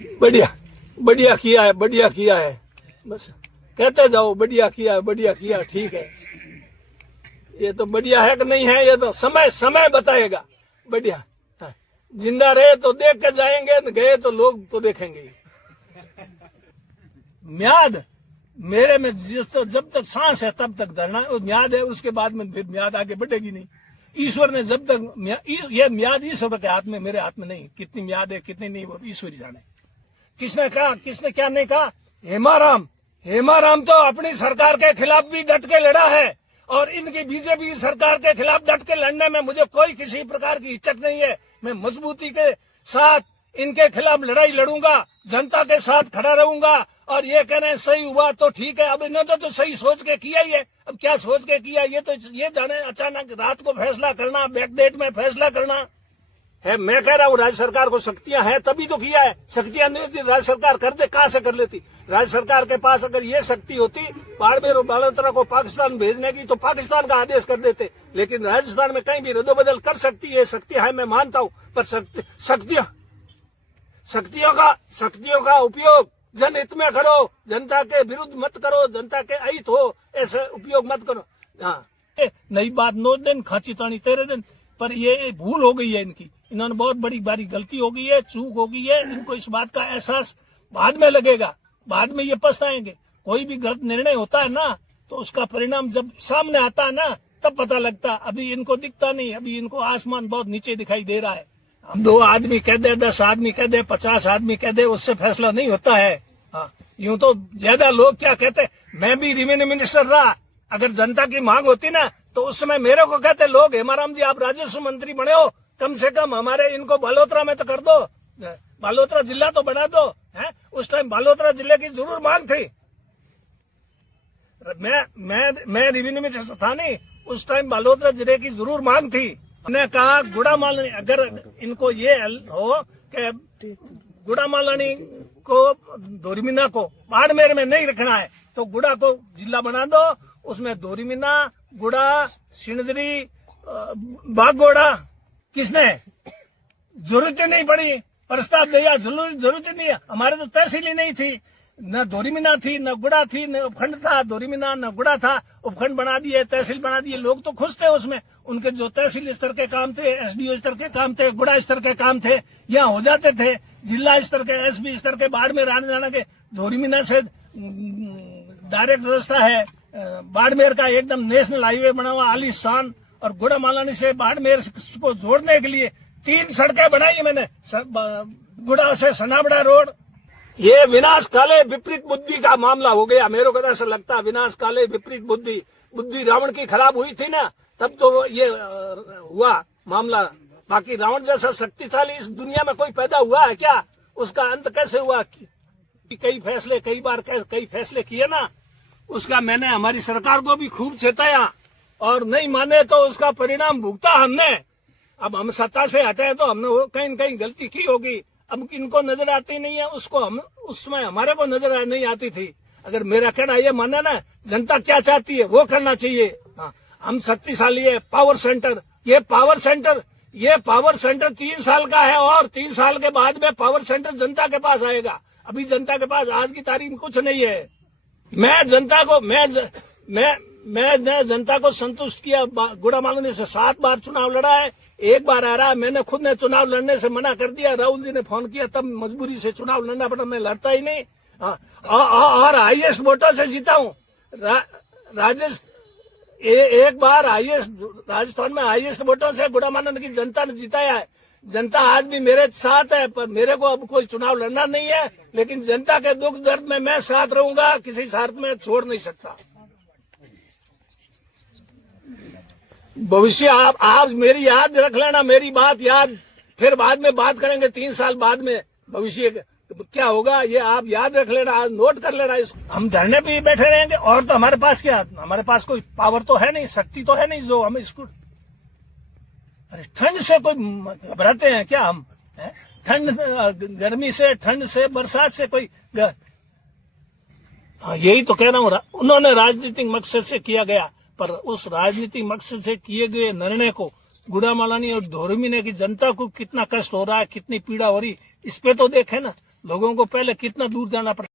बढ़िया बढ़िया किया है, बढ़िया किया है, बस कहते जाओ बढ़िया किया, ठीक है। ये तो बढ़िया है कि नहीं है, ये तो समय बताएगा। बढ़िया, जिंदा रहे तो देख के जाएंगे, गए तो लोग तो देखेंगे। म्याद मेरे में जब तक सांस है तब तक धरना, म्याद है, उसके बाद में म्याद आगे बढ़ेगी नहीं। ईश्वर ने जब तक ये म्याद ईश्वर के हाथ में, मेरे हाथ में नहीं। कितनी म्याद है कितनी नहीं वो ईश्वर ही जाने। किसने कहा, किसने क्या नहीं कहा। हेमाराम तो अपनी सरकार के खिलाफ भी डट के लड़ा है, और इनकी बीजेपी सरकार के खिलाफ डट के लड़ने में मुझे कोई किसी प्रकार की हिचक नहीं है। मैं मजबूती के साथ इनके खिलाफ लड़ाई लड़ूंगा, जनता के साथ खड़ा रहूंगा। और ये कह रहे हैं सही हुआ तो ठीक है, अब इन्होंने तो सही सोच के किया ही है। अब क्या सोच के किया ये तो ये जाने, अचानक रात को फैसला करना, बैकडेट में फैसला करना है। मैं कह रहा हूँ राज्य सरकार को शक्तियां हैं तभी तो किया है। शक्तियां नहीं होती राज्य सरकार कर दे, कहां से कर लेती। राज्य सरकार के पास अगर ये शक्ति होती बाड़मेर और बालोतरा को पाकिस्तान भेजने की, तो पाकिस्तान का आदेश कर देते। लेकिन राजस्थान में कहीं भी रद्दोबदल कर सकती है, शक्तियां है, मैं मानता हूं। पर शक्तियों का उपयोग जनहित में करो, जनता के विरुद्ध मत करो, जनता के अहित हो ऐसे उपयोग मत करो। हाँ, नई बात 9 दिन, खांची तानी 13 दिन। पर ये भूल हो गई है इनकी, इन्होंने बहुत बड़ी गलती हो गई है, चूक हो गई है। इनको इस बात का एहसास बाद में लगेगा, बाद में ये पछताएंगे। कोई भी गलत निर्णय होता है ना, तो उसका परिणाम जब सामने आता है ना, तब पता लगता। अभी इनको दिखता नहीं, अभी इनको आसमान बहुत नीचे दिखाई दे रहा है। हम 2 आदमी कह दे, 10 आदमी कह दे, 50 आदमी कह दे, उससे फैसला नहीं होता है। हाँ, यूं तो ज्यादा लोग क्या कहते, मैं भी रेवेन्यू मिनिस्टर रहा, अगर जनता की मांग होती ना तो उस समय मेरे को कहते लोग, हेमाराम जी आप राजस्व मंत्री बने हो, कम से कम हमारे इनको बालोतरा में तो कर दो, बालोतरा जिला तो बना दो। है उस टाइम बालोतरा जिले की जरूर मांग थी। मैं रेवेन्यू मिनिस्टर था नहीं, उस टाइम बालोतरा जिले की जरूर मांग थी। हमने कहा गुड़ा मालानी, अगर इनको ये हो कि गुड़ा मालानी को, धोरीमीना को बाड़मेर में नहीं रखना है, तो गुड़ा को जिला बना दो, उसमें धोरीमीना, गुड़ा, सिणदरी, बागोड़ा। किसने जरूरत नहीं पड़ी, प्रस्ताव दिया, जरूरत नहीं है। हमारे तो तहसील ही नहीं थी, न धोरीमीना थी, न गुड़ा थी, न उपखंड था। धोरीमीना न गुड़ा था, उपखंड बना दिए, तहसील बना दिए। लोग तो खुश थे उसमें, उनके जो तहसील स्तर के काम थे, एसडीओ स्तर के काम थे, गुड़ा स्तर के काम थे, यहाँ हो जाते थे। जिला स्तर के, एसपी स्तर के बाड़मेर आने जाने के, धोरीमीना से डायरेक्ट रास्ता है। बाड़मेर का एकदम नेशनल हाईवे बना हुआ आलीशान, और गुड़ा मालानी से बाड़मेर को जोड़ने के लिए 3 सड़कें बनाई है मैंने, गुड़ा से सनाबड़ा रोड। ये विनाश काले विपरीत बुद्धि का मामला हो गया, मेरे को ऐसा लगता है। विनाश काले विपरीत बुद्धि रावण की खराब हुई थी ना, तब तो ये हुआ मामला। बाकी रावण जैसा शक्तिशाली इस दुनिया में कोई पैदा हुआ है क्या? उसका अंत कैसे हुआ? कई फैसले किए ना, उसका मैंने हमारी सरकार को भी खूब चेताया, और नहीं माने तो उसका परिणाम भुगता हमने। अब हम सत्ता से हटे तो हमने कहीं न कहीं गलती की होगी, अब इनको नजर आती नहीं है, उसको हम उस समय हमारे को नजर नहीं आती थी। अगर मेरा कहना ये माने ना, जनता क्या चाहती है वो करना चाहिए। हाँ, हम शक्तिशाली है, पावर सेंटर, ये पावर सेंटर 3 साल का है, और 3 साल के बाद में पावर सेंटर जनता के पास आएगा। अभी जनता के पास आज की तारीख में कुछ नहीं है। मैं जनता को संतुष्ट किया। गुड़ा मालानी से 7 बार चुनाव लड़ा है, 1 बार आ रहा है। मैंने खुद ने चुनाव लड़ने से मना कर दिया, राहुल जी ने फोन किया तब मजबूरी से चुनाव लड़ना पड़ा, मैं लड़ता ही नहीं। और हाईएस्ट वोटों से जीता हूँ। एक बार राजस्थान में हाईएस्ट वोटों से गुड़ा मालानी की जनता ने जिताया है। जनता आज भी मेरे साथ है, पर मेरे को अब कोई चुनाव लड़ना नहीं है, लेकिन जनता के दुख दर्द में मैं साथ रहूंगा, किसी शर्त में छोड़ नहीं सकता। भविष्य आप मेरी याद रख लेना, मेरी बात याद, फिर बाद में बात करेंगे 3 साल बाद में भविष्य क्या होगा, ये आप याद रख लेना, आज नोट कर लेना इसको। हम धरने पे बैठे रहेंगे, और तो हमारे पास क्या, हमारे पास कोई पावर तो है नहीं, शक्ति तो है नहीं जो हम इसको। अरे ठंड से कोई घबराते हैं क्या हम? ठंड, गर्मी से, ठंड से, बरसात से कोई हाँ, यही तो कह रहा हूँ। उन्होंने राजनीतिक मकसद से किया गया, पर उस राजनीतिक मकसद से किए गए निर्णय को गुड़ा मालानी और धोरीमीना की जनता को कितना कष्ट हो रहा है, कितनी पीड़ा हो रही, इस पे तो देखे ना। लोगों को पहले कितना दूर जाना पड़ता